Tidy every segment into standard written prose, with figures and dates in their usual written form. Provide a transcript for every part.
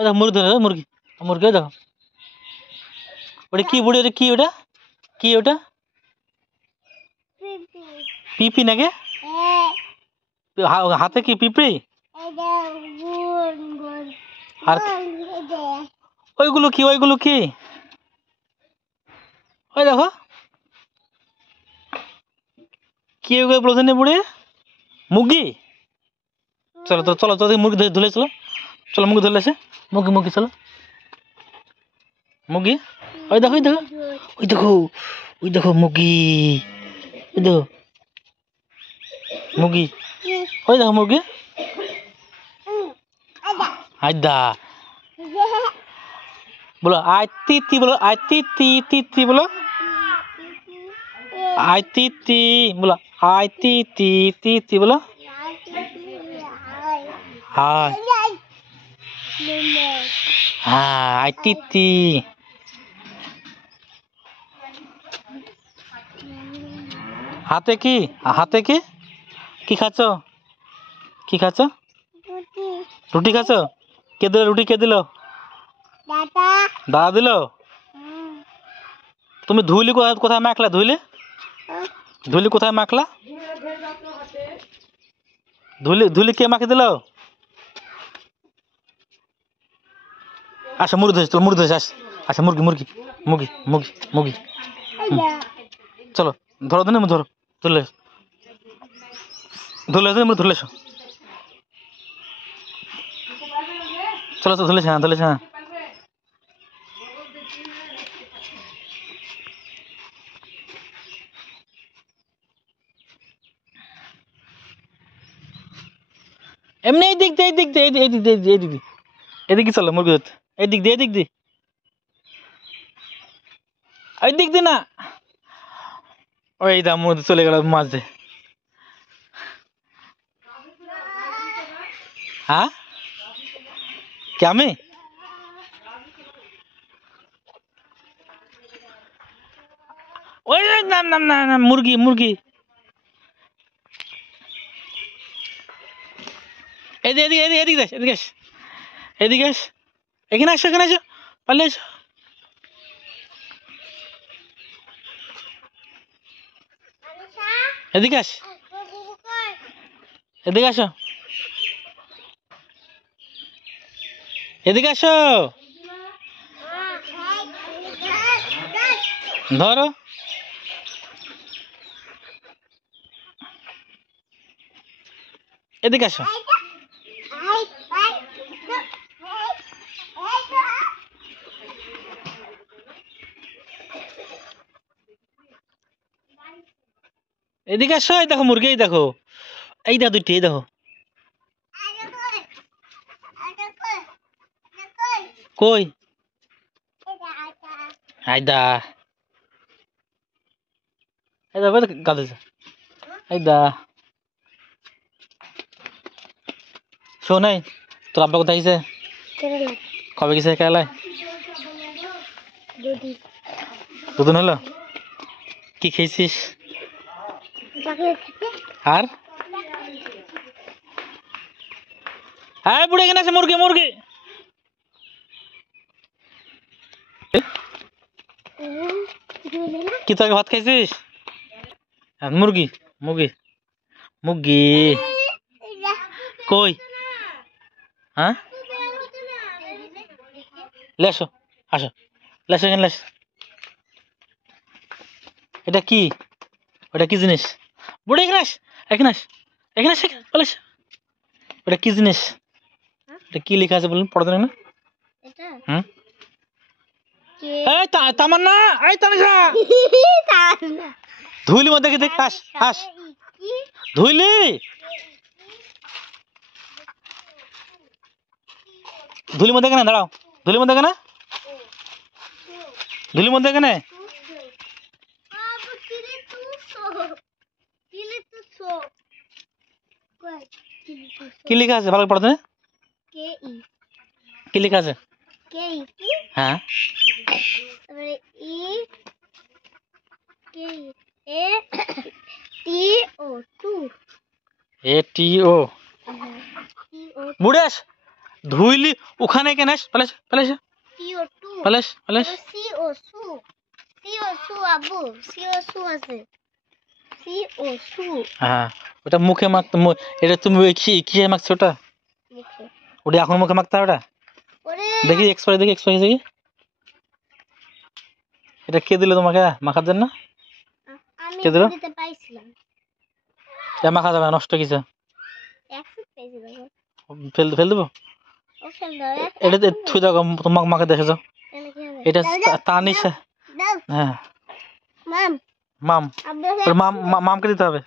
ওই দেখো মুরগি ধরে মুরগি মুরগি ওই দেখো ওটা কি বুড়ি ওটা কি ওটা কি ওটা পিপি নাকি হাতে কি পিঁপড়ে আর ওইগুলো কি ওইগুলো কি ওই দেখো কি ওইগুলো বলছেন বুড়ি মুরগি চলো তো চলো তো মুরগি ধরে চলো চলো মুরগি ধরে আসে মুরগি মুরগি চলো মুরগি ওই দেখো ওই দেখো ওই দেখো ওই দেখো মুরগি ওই দেখো মুরগি ওই দেখো মুরগি আইদা बोलो आती ती बोलो आती ती बोलो आती ती बोलो आती ती बोलो हाँ हाँ आती ती हाथे की खाचो रुटी खाचो के दिलो रुटी के दिलो दादा दिलो तुम्हें धुली कोথায় মাখলা धुली कोথায় মাখলা धुली के माखे दिलो अच्छा मुर्गी धरे अच्छा मुर्गी चलो धरो धरे धरो धरले धरले चलो तो धरले हाँ এমনি এদিক দিয়ে চলো মুরগি ধরতে এদিক দিয়ে না ওই দা মুরগি চলে গেল মাঝে हाँ क्या मैं ওই নাম মুরগি এদিকে এখানে আসো পারলে এসো এদিকে আসো এদিকে আসো ধরো এদিকে আসো এদিকে আসো এই দেখো মুরগি এই দেখো এই দেখো দুইটি এই দেখো কই আইদা এই দেখো গাদে আইদা শোনাই তোর আব্বা কোথায় গেছে কবে গেছে কেরালায় দুদিন হলো কি খেয়েছিস আর হ্যাঁ বুড়ে এখানে আছে মুরগি কি তোকে ভাত খাইছিস মুরগি কই হ্যাঁ লেসো আসো লেসো এখানে লেস এটা কি ওটা কি জিনিস বুড়ে এখানে বলিস ওটা কি জিনিস এটা কি লেখা আছে বলুন পড়া জানেন না হুম এই তামান্না এই তানিশা ধুইলি মধ্যে দেখ আস ধুইলি ধুলি মধ্যে কেন দাঁড়াও ধুলি মধ্যে কেন কি লেখা আছে ভালো পড়তে কি লেখা আছে হ্যাঁ বুড়ে ধুইলি ওখানে কেন পালাস পালাস CO2 পালাস পালাস CO2 আব্বু CO2 আছে CO2 হ্যাঁ ওটা মুখে মাখতে এটা তুমি কিসে মাখছো ওটা মুখে ওটা এখন মুখে মাখতে হবে ওটা ওরে দেখি এক্সপায়ারি দেখি এটা কে দিল তোমাকে মাখার জন্য আমি কে দিল দিতে পাইছিলাম এটা মাখা যাবে না, নষ্ট কিছু 100 পেয়েছিলাম ফেল দেবো ও ফেল দাও এটা থুই দাও তোমাকে মাকে দেখেছো এটা তানিশা দাও হ্যাঁ মাম মাম আব্বু মামকে দিতে হবে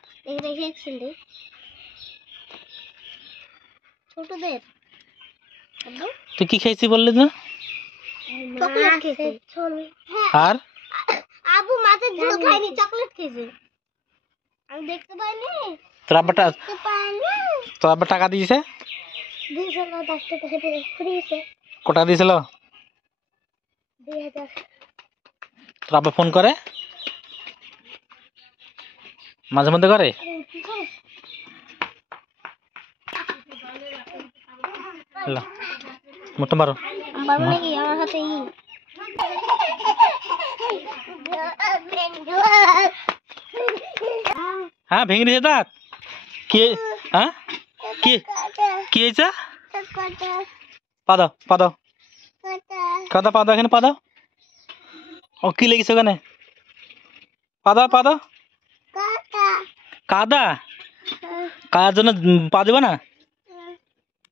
দেখে একসঙ্গে ছোটদের আব্বু তুই কি খেয়েছি বললি না চকলেট খেয়েছে আর আব্বু মাছের ঝোল খায়নি চকলেট খেয়েছে আমি দেখতে পাইনি তোর আব্বাটা দেখতে পাইনি তোর আব্বা টাকা দিয়েছে দিয়েছিল 10 টাকা ফ্রিছে কটা দিয়েছিল 2000 তোর আব্বা ফোন করে মাঝে মধ্যে করে মোটা মারো বাবু নাকি আমার হাতে হ্যাঁ ভেঙে দিয়েছে দাঁত কি হ্যাঁ কি কি হয়েছে পা দাও এখানে পা দাও ও কি লেগেছে ওখানে পা দাও কাদা কাদার জন্য পা দেবে না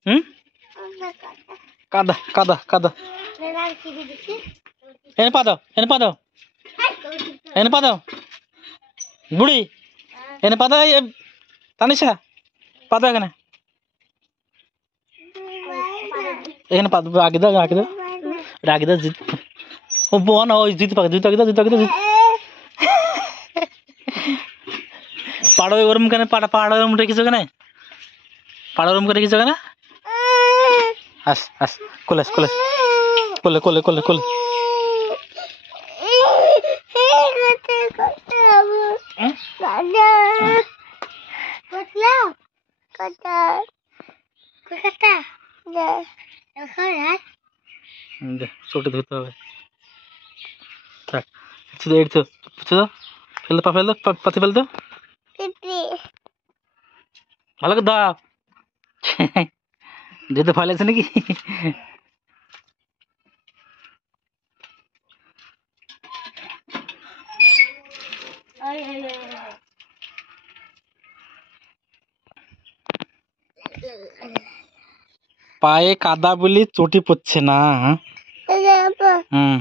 হুম কাদা এনে পা দাও বুড়ি এনে পা দাও তানিশা পা দাও এখানে পা দাও আগে দাও ও বোন ওই জুতো পাকে পাড়া ওরম কেন পাড়া ওরম রেখেছো কেন পাড়া ওরম করে রেখেছো কেন আস কোলে ছোট ধরতে হবে থাক ফেল দাও পাতি ফেল দাও ভালো করে দাও যেতে ভয় লাগছে নাকি পায়ে কাদা বলি চটি পড়ছে না হুম